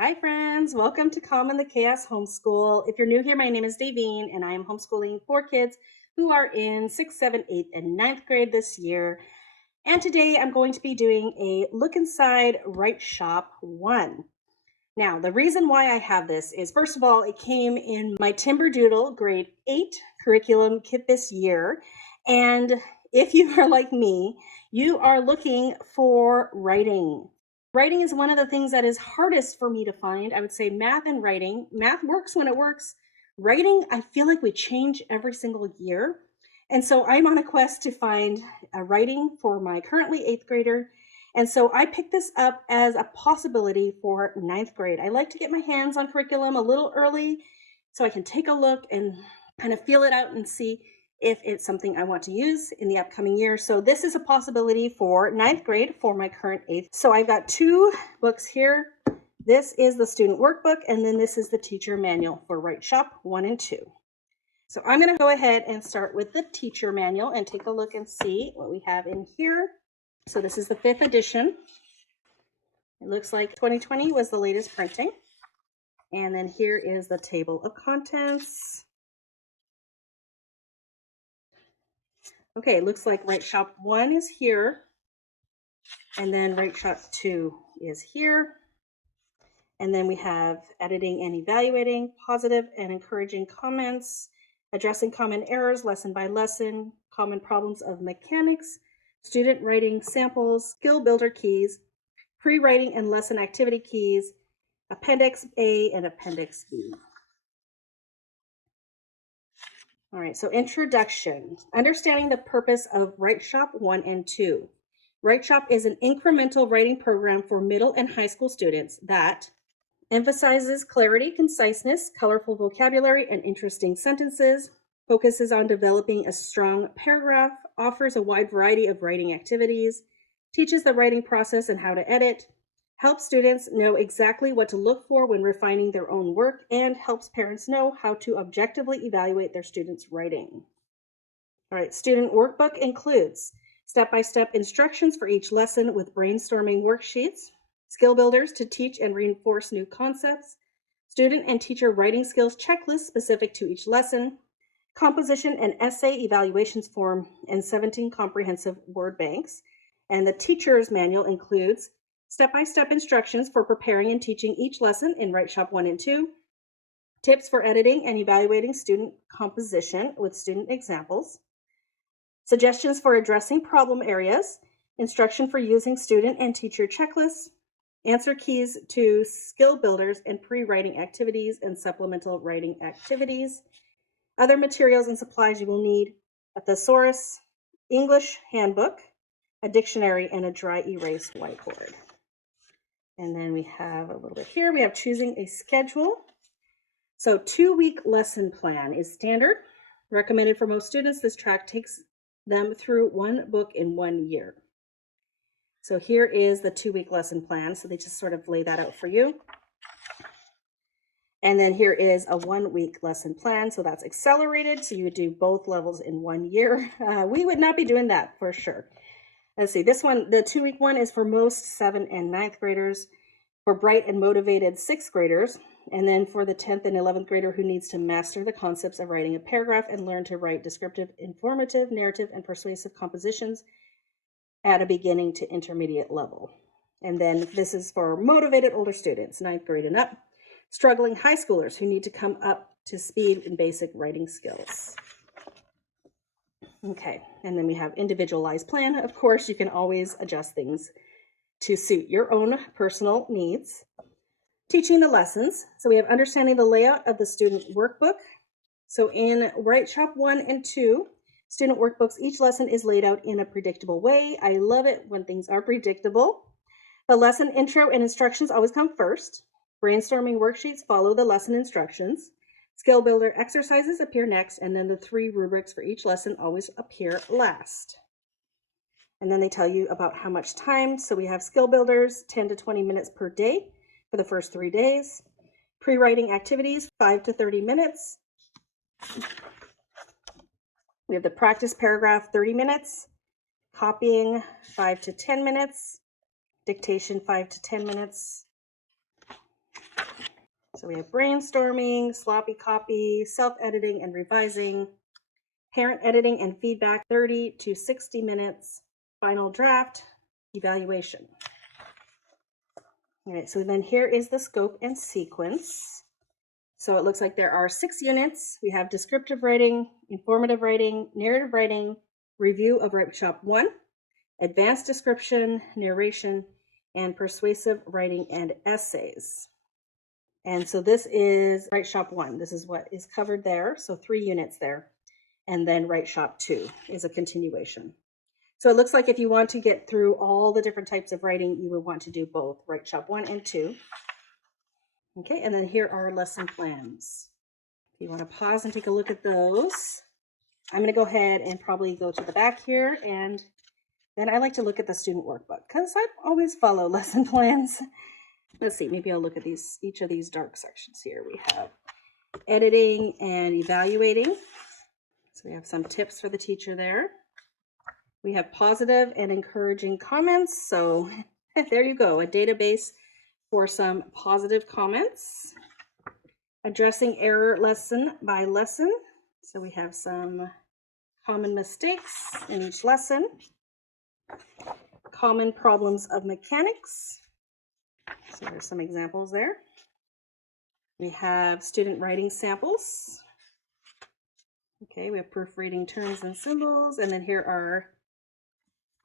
Hi friends, welcome to Calm in the Chaos Homeschool. If you're new here, my name is Davine and I am homeschooling 4 kids who are in 6th, 7th, 8th, and 9th grade this year. And today I'm going to be doing a look inside WriteShop I. Now, the reason why I have this is, first of all, it came in my Timberdoodle grade 8 curriculum kit this year. And if you are like me, you are looking for writing. Writing is one of the things that is hardest for me to find. I would say math and writing. Math works when it works. Writing, I feel like we change every single year. And so I'm on a quest to find a writing for my currently 8th grader. And so I picked this up as a possibility for 9th grade. I like to get my hands on curriculum a little early so I can take a look and kind of feel it out and see if it's something I want to use in the upcoming year. So this is a possibility for 9th grade for my current 8th. So I've got 2 books here. This is the student workbook, and then this is the teacher manual for WriteShop I and II. So I'm going to go ahead and start with the teacher manual and take a look and see what we have in here. So this is the 5th edition. It looks like 2020 was the latest printing. And then here is the table of contents. Okay, it looks like WriteShop I is here, and then WriteShop II is here. And then we have editing and evaluating, positive and encouraging comments, addressing common errors lesson by lesson, common problems of mechanics, student writing samples, skill builder keys, pre-writing and lesson activity keys, Appendix A and Appendix B. All right, so introduction. Understanding the purpose of WriteShop I and II. WriteShop is an incremental writing program for middle and high school students that emphasizes clarity, conciseness, colorful vocabulary, and interesting sentences, focuses on developing a strong paragraph, offers a wide variety of writing activities, teaches the writing process and how to edit, helps students know exactly what to look for when refining their own work, and helps parents know how to objectively evaluate their students' writing. All right, student workbook includes step-by-step instructions for each lesson with brainstorming worksheets, skill builders to teach and reinforce new concepts, student and teacher writing skills checklists specific to each lesson, composition and essay evaluations form, and 17 comprehensive word banks. And the teacher's manual includes step-by-step instructions for preparing and teaching each lesson in WriteShop I and II, tips for editing and evaluating student composition with student examples, suggestions for addressing problem areas, instruction for using student and teacher checklists, answer keys to skill builders and pre-writing activities and supplemental writing activities, other materials and supplies you will need, a thesaurus, English handbook, a dictionary, and a dry erase whiteboard. And then we have a little bit here. We have choosing a schedule. So 2-week lesson plan is standard. Recommended for most students, this track takes them through 1 book in 1 year. So here is the 2-week lesson plan. So they just sort of lay that out for you. And then here is a 1-week lesson plan. So that's accelerated. So you would do both levels in 1 year. We would not be doing that for sure. Let's see, this one, the 2-week one is for most 7th and 9th graders, for bright and motivated 6th graders, and then for the 10th and 11th grader who needs to master the concepts of writing a paragraph and learn to write descriptive, informative, narrative, and persuasive compositions at a beginning to intermediate level. And then this is for motivated older students, 9th grade and up, struggling high schoolers who need to come up to speed in basic writing skills. Okay, and then we have individualized plan. Of course, you can always adjust things to suit your own personal needs. Teaching the lessons. So we have understanding the layout of the student workbook. So in WriteShop I and II, student workbooks, each lesson is laid out in a predictable way. I love it when things are predictable. The lesson intro and instructions always come first. Brainstorming worksheets follow the lesson instructions. Skill builder exercises appear next, and then the 3 rubrics for each lesson always appear last. And then they tell you about how much time. So we have skill builders, 10 to 20 minutes per day for the first 3 days. Pre-writing activities, 5 to 30 minutes. We have the practice paragraph, 30 minutes. Copying, 5 to 10 minutes. Dictation, 5 to 10 minutes. So we have brainstorming, sloppy copy, self-editing and revising, parent editing and feedback, 30 to 60 minutes, final draft, evaluation. All right, so then here is the scope and sequence. So it looks like there are 6 units. We have descriptive writing, informative writing, narrative writing, review of WriteShop I, advanced description, narration, and persuasive writing and essays. And so this is WriteShop I. This is what is covered there. So 3 units there. And then WriteShop II is a continuation. So it looks like if you want to get through all the different types of writing, you would want to do both WriteShop I and II. Okay, and then here are lesson plans. If you want to pause and take a look at those, I'm going to go ahead and probably go to the back here, and then I like to look at the student workbook because I always follow lesson plans. Let's see, maybe I'll look at each of these dark sections here. We have editing and evaluating. So we have some tips for the teacher there. We have positive and encouraging comments. So there you go, a database for some positive comments. Addressing error lesson by lesson. So we have some common mistakes in each lesson. Common problems of mechanics. So there's some examples there. We have student writing samples. Okay, we have proofreading terms and symbols, and then here are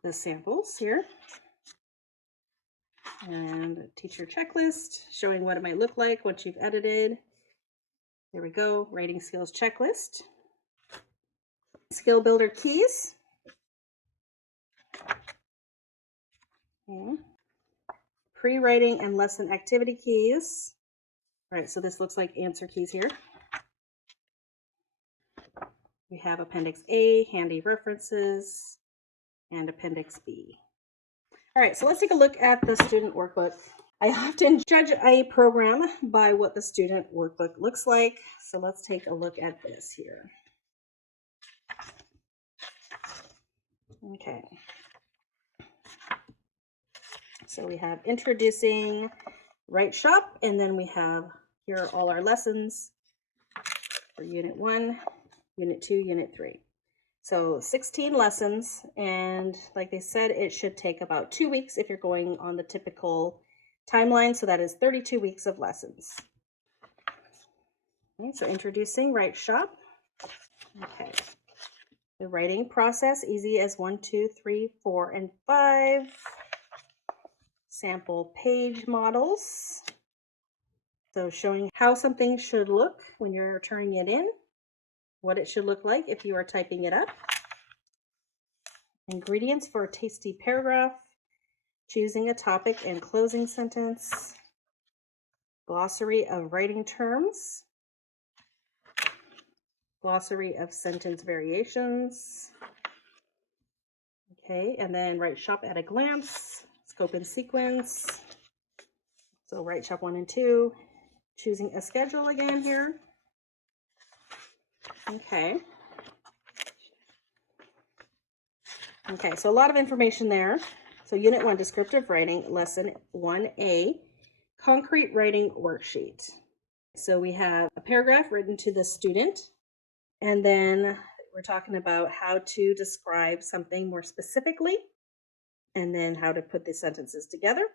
the samples here. And a teacher checklist showing what it might look like once you've edited. There we go, writing skills checklist. Skill builder keys. Okay. Pre-writing and lesson activity keys. All right, so this looks like answer keys here. We have Appendix A, handy references, and Appendix B. All right, so let's take a look at the student workbook. I often judge a program by what the student workbook looks like. So let's take a look at this here. Okay. So we have introducing WriteShop, and then we have here are all our lessons for Unit 1, Unit 2, Unit 3. So 16 lessons, and like they said, it should take about 2 weeks if you're going on the typical timeline, so that is 32 weeks of lessons. Okay, so introducing WriteShop. Okay. The writing process, easy as 1, 2, 3, 4, and 5. Sample page models. So showing how something should look when you're turning it in, what it should look like if you are typing it up. Ingredients for a tasty paragraph. Choosing a topic and closing sentence. Glossary of writing terms. Glossary of sentence variations. Okay, and then WriteShop at a glance. Scope and sequence. So WriteShop 1 and 2. Choosing a schedule again here. Okay. Okay, so a lot of information there. So Unit 1, Descriptive Writing, Lesson 1A, Concrete Writing Worksheet. So we have a paragraph written to the student, and then we're talking about how to describe something more specifically, and then how to put the sentences together.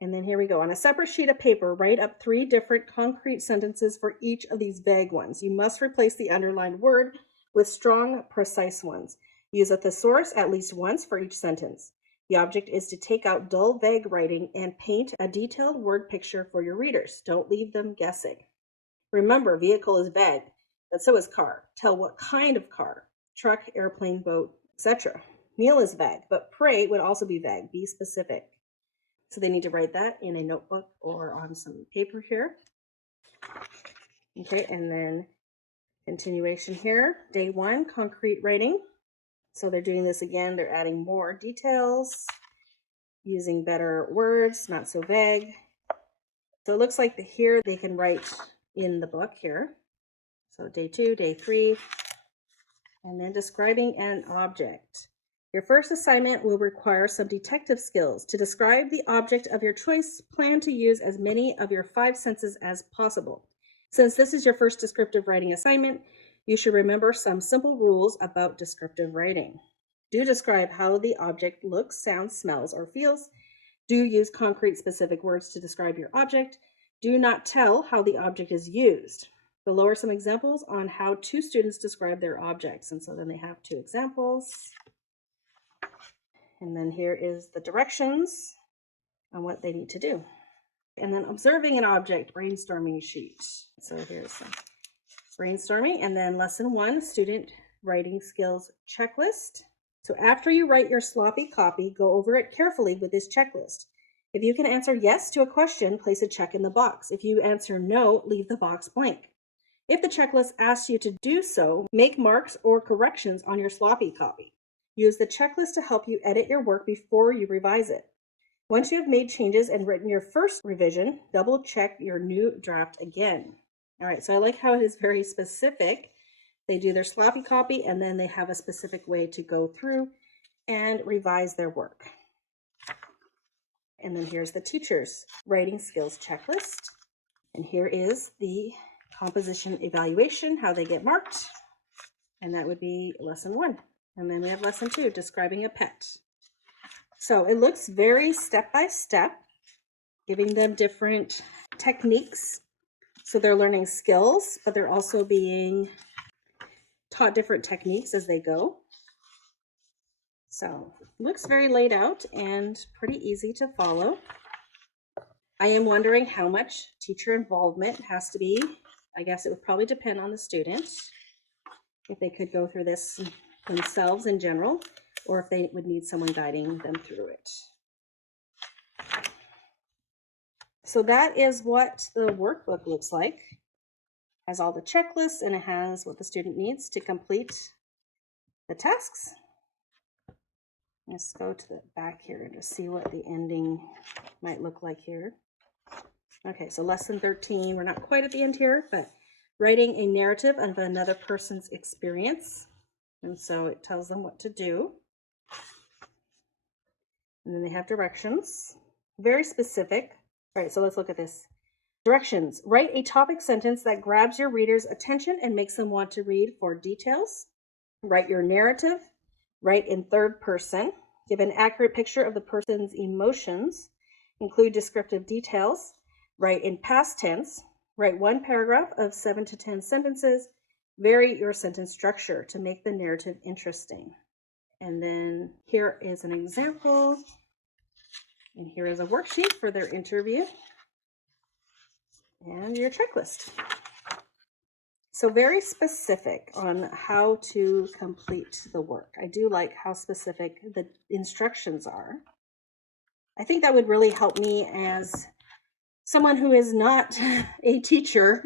And then here we go. On a separate sheet of paper, write up 3 different concrete sentences for each of these vague ones. You must replace the underlined word with strong, precise ones. Use a thesaurus at least once for each sentence. The object is to take out dull, vague writing and paint a detailed word picture for your readers. Don't leave them guessing. Remember, vehicle is vague, but so is car. Tell what kind of car, truck, airplane, boat, etc. Meal is vague, but pray would also be vague. Be specific. So they need to write that in a notebook or on some paper here. Okay, and then continuation here. Day 1, concrete writing. So they're doing this again. They're adding more details, using better words, not so vague. So it looks like here they can write in the book here. So day 2, day 3, and then describing an object. Your first assignment will require some detective skills. To describe the object of your choice, plan to use as many of your 5 senses as possible. Since this is your first descriptive writing assignment, you should remember some simple rules about descriptive writing. Do describe how the object looks, sounds, smells, or feels. Do use concrete, specific words to describe your object. Do not tell how the object is used. Below are some examples on how 2 students describe their objects. And so then they have 2 examples. And then here is the directions on what they need to do. And then observing an object, brainstorming sheet. So here's some brainstorming. And then lesson 1, student writing skills checklist. So after you write your sloppy copy, go over it carefully with this checklist. If you can answer yes to a question, place a check in the box. If you answer no, leave the box blank. If the checklist asks you to do so, make marks or corrections on your sloppy copy. Use the checklist to help you edit your work before you revise it. Once you have made changes and written your first revision, double check your new draft again. All right, so I like how it is very specific. They do their sloppy copy and then they have a specific way to go through and revise their work. And then here's the teacher's writing skills checklist. And here is the composition evaluation, how they get marked. And that would be lesson 1. And then we have lesson 2, describing a pet. So it looks very step-by-step, giving them different techniques. So they're learning skills, but they're also being taught different techniques as they go. So it looks very laid out and pretty easy to follow. I am wondering how much teacher involvement has to be. I guess it would probably depend on the student, if they could go through this themselves in general, or if they would need someone guiding them through it. So that is what the workbook looks like. It has all the checklists and it has what the student needs to complete the tasks. Let's go to the back here and just see what the ending might look like here. Okay, so lesson 13, we're not quite at the end here, but writing a narrative of another person's experience. And so it tells them what to do. And then they have directions, very specific. All right, so let's look at this. Directions. Write a topic sentence that grabs your reader's attention and makes them want to read for details. Write your narrative. Write in third person. Give an accurate picture of the person's emotions. Include descriptive details. Write in past tense. Write 1 paragraph of 7 to 10 sentences. Vary your sentence structure to make the narrative interesting. And then here is an example. And here is a worksheet for their interview. And your checklist. So very specific on how to complete the work. I do like how specific the instructions are. I think that would really help me as someone who is not a teacher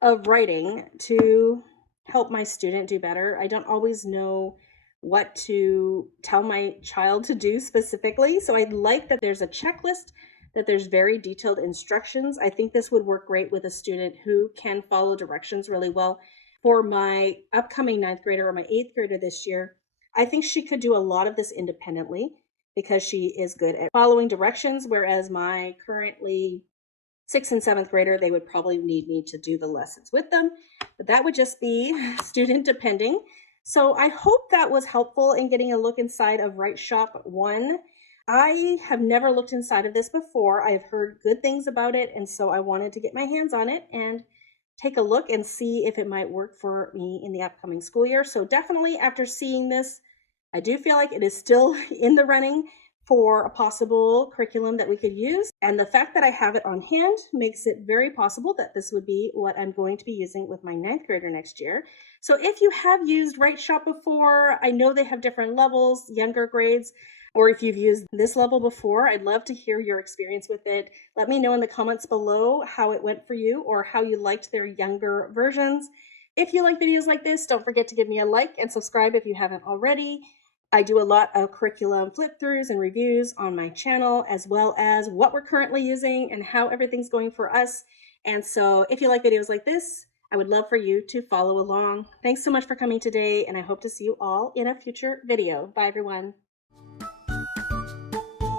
of writing to help my student do better. I don't always know what to tell my child to do specifically. So I like that there's a checklist, that there's very detailed instructions. I think this would work great with a student who can follow directions really well. For my upcoming 9th grader or my 8th grader this year, I think she could do a lot of this independently because she is good at following directions, whereas my currently 6th and 7th grader, they would probably need me to do the lessons with them, but that would just be student depending. So I hope that was helpful in getting a look inside of WriteShop I. I have never looked inside of this before. I have heard good things about it, and so I wanted to get my hands on it and take a look and see if it might work for me in the upcoming school year. So definitely after seeing this, I do feel like it is still in the running for a possible curriculum that we could use. And the fact that I have it on hand makes it very possible that this would be what I'm going to be using with my 9th grader next year. So if you have used WriteShop before, I know they have different levels, younger grades, or if you've used this level before, I'd love to hear your experience with it. Let me know in the comments below how it went for you or how you liked their younger versions. If you like videos like this, don't forget to give me a like and subscribe if you haven't already. I do a lot of curriculum flip-throughs and reviews on my channel, as well as what we're currently using and how everything's going for us. And so if you like videos like this, I would love for you to follow along. Thanks so much for coming today, and I hope to see you all in a future video. Bye, everyone.